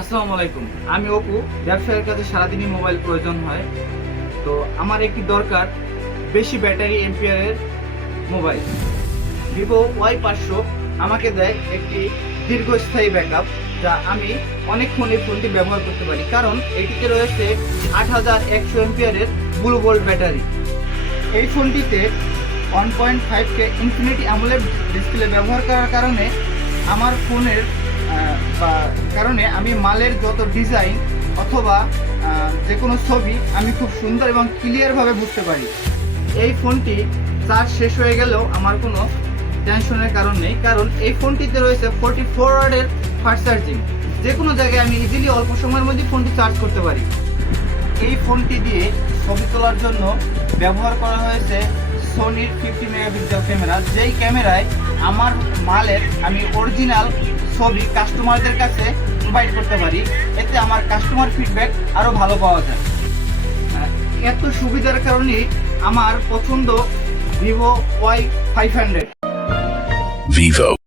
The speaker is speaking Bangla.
আসসালামু আলাইকুম। আমি অপু। ব্যবসায়ের কাজে সারাদিনই মোবাইল প্রয়োজন হয়। তো আমার একটি দরকার বেশি ব্যাটারি এম্পিয়ারের মোবাইল। ভিভো Y500 আমাকে দেয় একটি দীর্ঘস্থায়ী ব্যাকআপ, যা আমি অনেকক্ষণ এই ফোনটি ব্যবহার করতে পারি, কারণ এটিতে রয়েছে 8100 এম্পিয়ারের ব্লু বোল্ট ব্যাটারি। এই ফোনটিতে 1.5K ইনফিনিটি অ্যামোলেড ডিসপ্লে ব্যবহার করার কারণে আমার ফোনের কারণে আমি মালের যত ডিজাইন অথবা যে কোনো ছবি আমি খুব সুন্দর এবং ক্লিয়ারভাবে বুঝতে পারি। এই ফোনটি চার্জ শেষ হয়ে গেলেও আমার কোনো টেনশনের কারণ নেই, কারণ এই ফোনটিতে রয়েছে 44 ওয়াটের ফাস্ট চার্জিং। যে কোনো জায়গায় আমি ইজিলি অল্প সময়ের মধ্যে ফোনটি চার্জ করতে পারি। এই ফোনটি দিয়ে ছবি তোলার জন্য ব্যবহার করা হয়েছে সোনির 50 মেগাপিক্সেল ক্যামেরা, যেই ক্যামেরায় আমার মালের আমি অরিজিনাল ছবি কাস্টমারদের কাছে প্রোভাইড করতে পারি। এতে আমার কাস্টমার ফিডব্যাক আরও ভালো পাওয়া যায়। এত সুবিধার কারণেই আমার পছন্দ ভিভো Y500। Vivo.